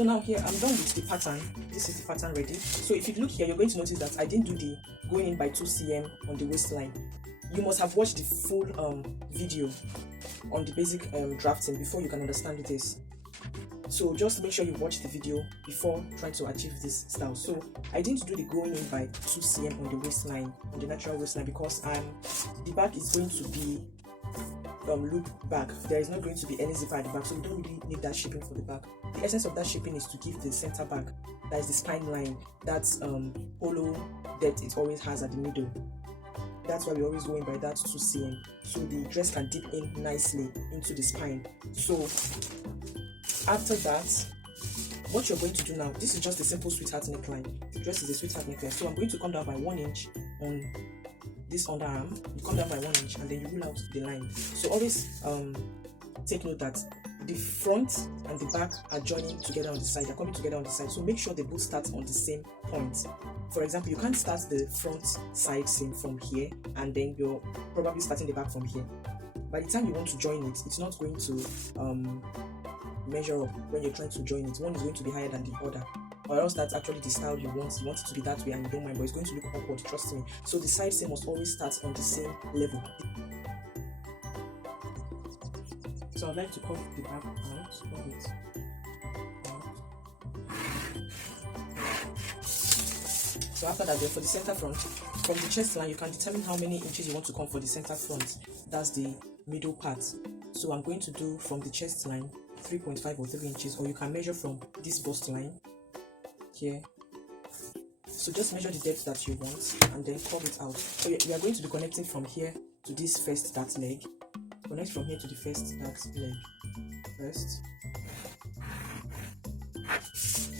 So now here I'm done with the pattern. This is the pattern ready. So if you look here, you're going to notice that I didn't do the going in by 2 cm on the waistline. You must have watched the full video on the basic drafting before you can understand this. So just make sure you watch the video before trying to achieve this style. So I didn't do the going in by 2 cm on the waistline, on the natural waistline, because the back is going to be loop back. There is not going to be any zipper at the back, so we don't really need that shaping for the back. The essence of that shaping is to give the center back, that is the spine line, that hollow depth it always has at the middle. That's why we always go in by that 2 cm, so the dress can dip in nicely into the spine. So after that, what you're going to do now, this is just a simple sweetheart neckline. The dress is a sweetheart neckline, so I'm going to come down by 1 inch on this underarm. You come down by 1 inch and then you rule out the line. So always take note that the front and the back are joining together on the side, they're coming together on the side, so make sure they both start on the same point. For example, you can't start the front side seam from here and then you're probably starting the back from here. By the time you want to join it, it's not going to measure up when you're trying to join it. One is going to be higher than the other, or else that's actually the style you want it to be that way and you don't mind, but it's going to look awkward, trust me. So the side seam must always start on the same level. So I'd like to cut the back out, So after that, then for the center front, from the chest line, you can determine how many inches you want to come for the center front. That's the middle part. So I'm going to do from the chest line 3.5 or 3 inches, or you can measure from this bust line here. So just measure the depth that you want and then curve it out. So you are going to be connecting from here to this first dart leg. Connect from here to the first dart leg first.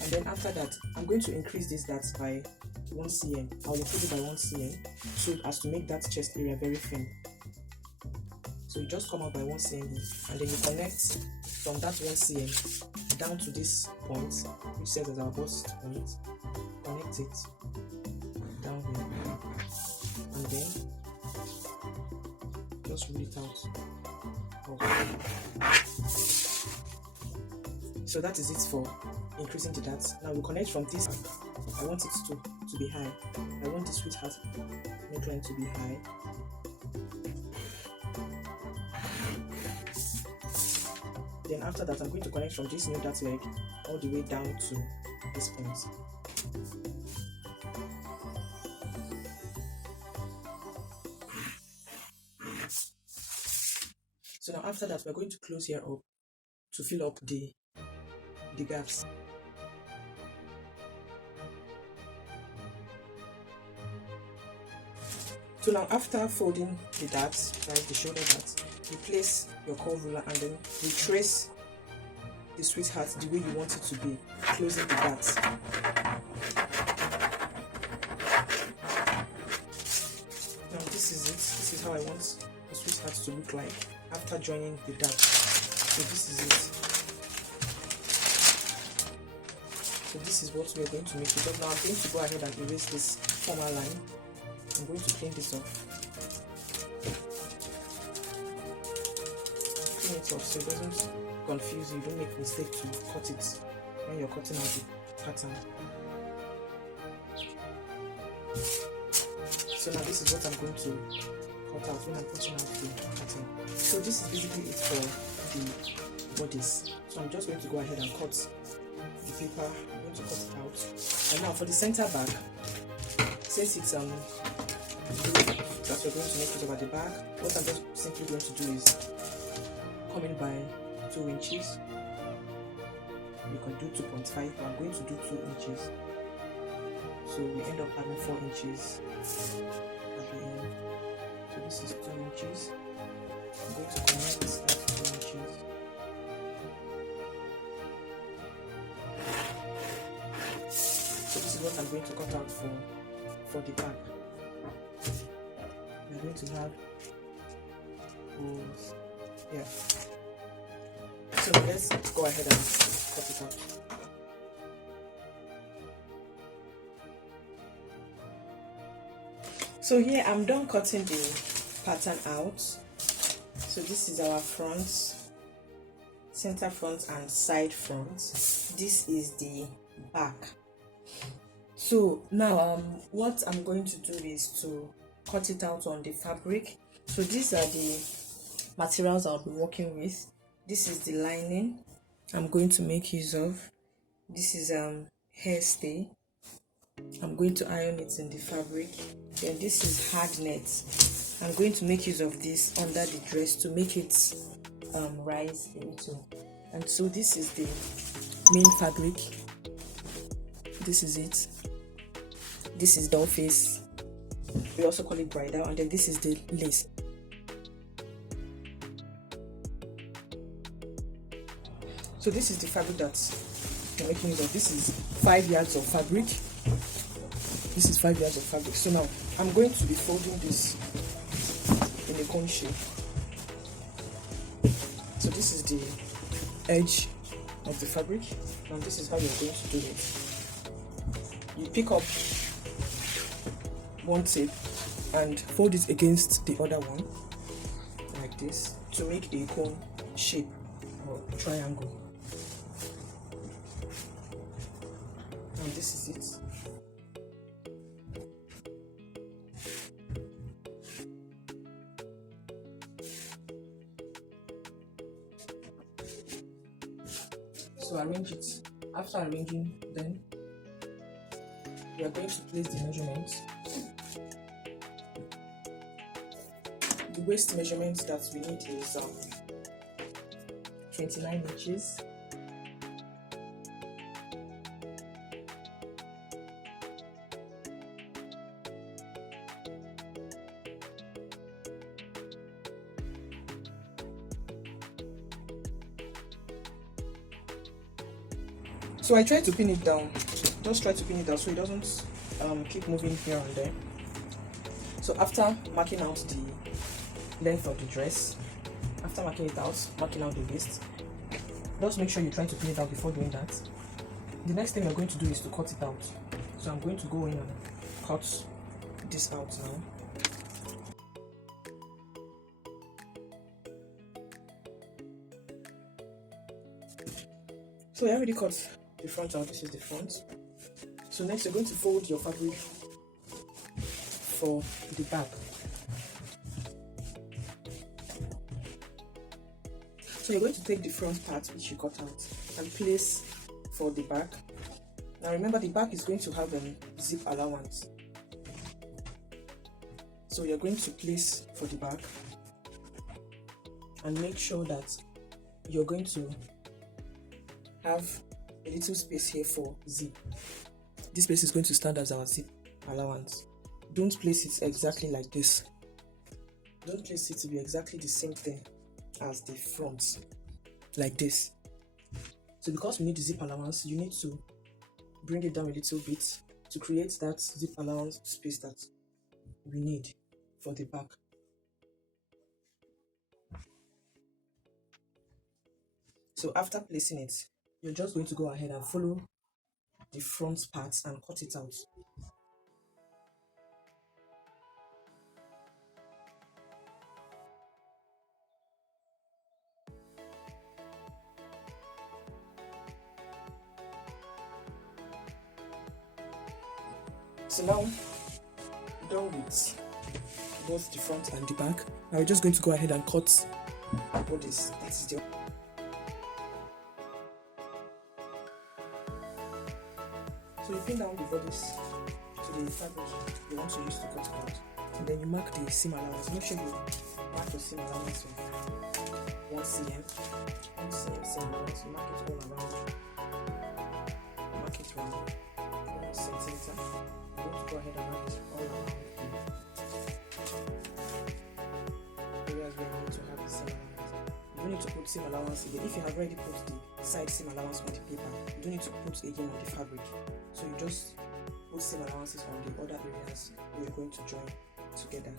And then after that, I'm going to increase this dart by 1 cm. I'll increase it by 1 cm so as to make that chest area very thin. So you just come out by 1 cm and then you connect from that 1 cm down to this point, which serves as our bust point. Connect it down here and then just roll it out. So that is it for increasing the dart. Now we connect from this. I want it to be high. I want this sweetheart neckline to be high. Then after that, I'm going to connect from this new dart leg all the way down to this point. So now after that, we're going to close here up to fill up the gaps. So now after folding the darts, like the shoulder darts, you place your curve ruler and then retrace the sweetheart the way you want it to be, closing the darts. Now this is it. This is how I want the sweetheart to look like after joining the darts. So this is it. So this is what we're going to make, because now I'm going to go ahead and erase this former line. I'm going to clean this off. Clean it off so it doesn't confuse you. Don't make a mistake to cut it when you're cutting out the pattern. So now this is what I'm going to cut out when I'm cutting out the pattern. So this is basically it for the bodice. So I'm just going to go ahead and cut the paper. I'm going to cut it out. And now for the center back, since it's that we're going to make it over the back, what I'm just simply going to do is come in by 2 inches. You can do 2.5, but I'm going to do 2 inches. So we end up having 4 inches at the end. So this is 2 inches. I'm going to connect that 2 inches. So this is what I'm going to cut out for the back. We're going to have holes. Yeah. So let's go ahead and cut it out. So here I'm done cutting the pattern out. So this is our front center front and side front. This is the back. So now what I'm going to do is to cut it out on the fabric. So these are the materials I'll be working with. This is the lining I'm going to make use of. This is hairstay. I'm going to iron it in the fabric. Then this is hard net. I'm going to make use of this under the dress to make it rise a little. And so this is the main fabric. This is it. This is doll face. We also call it bridal. And then this is the lace. So this is the fabric that I'm making use of. This is 5 yards of fabric. This is 5 yards of fabric. So now I'm going to be folding this in a cone shape. So this is the edge of the fabric, and this is how you're going to do it. You pick up one tape and fold it against the other one like this to make a cone shape or triangle. And this is it. So arrange it. After arranging, then we are going to place the measurements. The waist measurement that we need is 29 inches. So I try to pin it down. Just try to pin it down so it doesn't keep moving here and there. So after marking out the length of the dress, after marking it out, marking out the waist, just make sure you try to pin it out before doing that. The next thing we're going to do is to cut it out. So I'm going to go in and cut this out now. So I already cut the front out. This is the front. So next you're going to fold your fabric for the back. So you're going to take the front part which you cut out and place for the back. Now remember, the back is going to have a zip allowance. So you're going to place for the back and make sure that you're going to have a little space here for zip. This space is going to stand as our zip allowance. Don't place it exactly like this. Don't place it to be exactly the same thing as the front, like this. So because we need the zip allowance, you need to bring it down a little bit to create that zip allowance space that we need for the back. So after placing it, you're just going to go ahead and follow the front parts and cut it out. So now, done with both the front and the back. Now we're just going to go ahead and cut what is the So you pin down the bodice to the fabric you want to use to cut it out, and then you mark the seam allowance. Make sure you mark the seam allowance with 1 cm, 1 cm seam allowance. You mark it all around. Mark it from 1 centimeter. You want to go ahead and mark it all around the areas where you need to have the seam allowance. You don't need to put seam allowance again. If you have already put the side seam allowance on the paper, you don't need to put again on the fabric. So you just put seam allowances on the other areas where you're going to join together.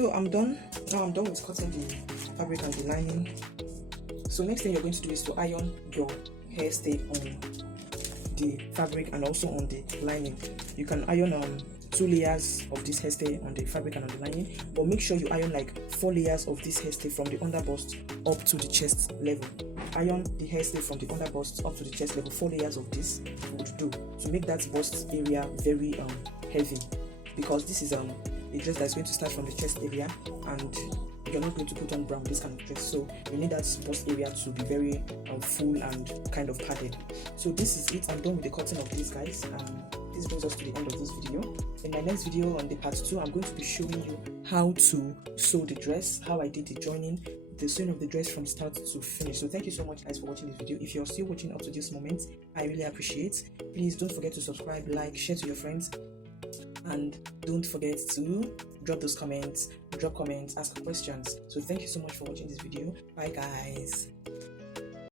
So I'm done. Now I'm done with cutting the fabric and the lining. So next thing you're going to do is to iron your hairstay on the fabric and also on the lining. You can iron 2 layers of this hairstay on the fabric and on the lining, but make sure you iron like 4 layers of this hairstay from the underbust up to the chest level. Iron the hairstay from the underbust up to the chest level. 4 layers of this would do to make that bust area very heavy, because this is a dress that's going to start from the chest area, and you're not going to put on brown this kind of dress, so you need that bust area to be very full and kind of padded. So this is it. I'm done with the cutting of these, guys. This brings us to the end of this video. In my next video, on the part 2, I'm going to be showing you how to sew the dress, how I did the joining, the sewing of the dress from start to finish. So thank you so much, guys, for watching this video. If you're still watching up to this moment, I really appreciate. Please don't forget to subscribe, like, share to your friends, and don't forget to drop comments, ask questions. So thank you so much for watching this video. Bye, guys.